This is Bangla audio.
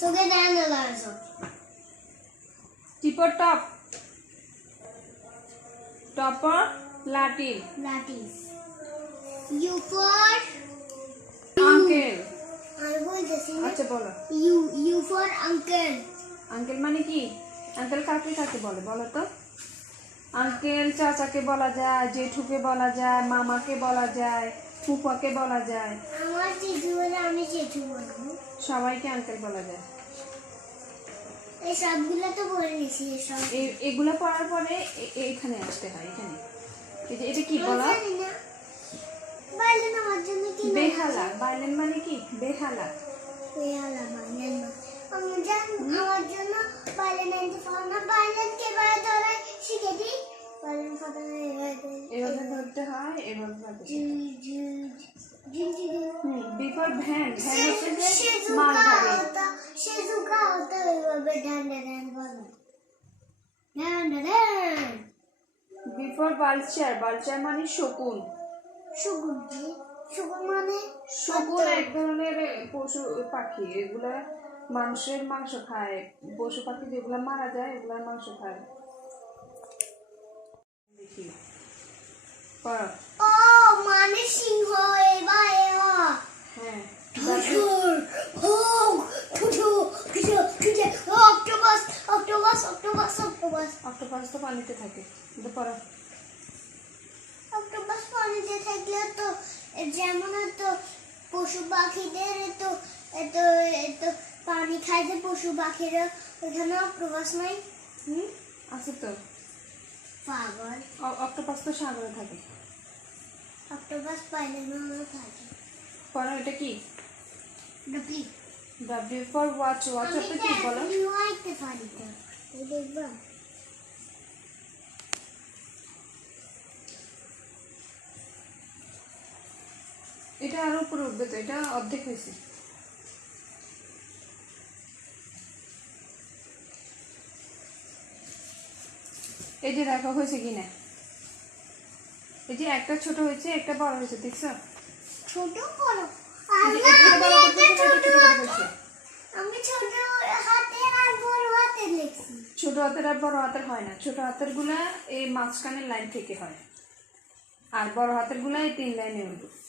Sogenannde Leise. টিপর টপ টপর Latin Latin. U for uncle আমি বলতেছি না। আচ্ছা বলো U U for uncle. Uncle মানে কি? আঙ্কেল কাকে কাকে বলে? বলো তো। আঙ্কেল চাচাকে বলা যায় জেঠুকে বলা যায় মামাকে বলা যায়। ফুফাকে বলা যায়। আমার জেঠু বলে আমি জেঠু বলব। সবাইকে আঙ্কেল বলা যায়। এই সবগুলো তো বলে নিছি এসব। এগুলো পড়ার পরে এখানে আসতে হয় এখানে। এই যে এটা কি বলা? বাইলেন আমার জন্য কি বেহালা। বাইলেন মানে কি? বেহালা। বেহালা বাইলেন না আমি জান আমার জন্য বাইলেন আনতে পারো না। বাইলেন কে বাইরে মানে শকুন। শকুন শকুন মানে? শকুন এক ধরনের পশু পাখি। এগুলা মানুষের মাংস খায়। পশু পাখি যেগুলো মারা যায় এগুলার মাংস খায়। দেখি। তো পানিতে থাকে। কিন্তু পড়ো। অক্টোপাস পানিতে থাকলে তো যেমন তো পশু পাখিদের তো এত এত পানি খায় যে পশু পাখিরা ওখানে অক্টোপাস নাই। হুম? আছে তো। পাগল। অক্টোপাস তো সাগরে থাকে। অক্টোপাস পাইলে থাকে। পড়ো এটা কি? Double W for watch watch কি বলো? দেখবা। এটা আরও উপরে উঠবে তো এটা অর্ধেক হয়েছে এই যে দেখো হয়েছে কি না? এই যে একটা ছোট হয়েছে একটা বড় হয়েছে দেখছ? ছোট বড়? আমি ছোট আমি ছোট হাতের আর বড় হাতের লিখছি। ছোট হাতের আর বড় হাতের হয় না। ছোট হাতেরগুলা এই মাঝখানের লাইন থেকে হয়। আর বড় হাতেরগুলা এই তিন লাইনে উঠবে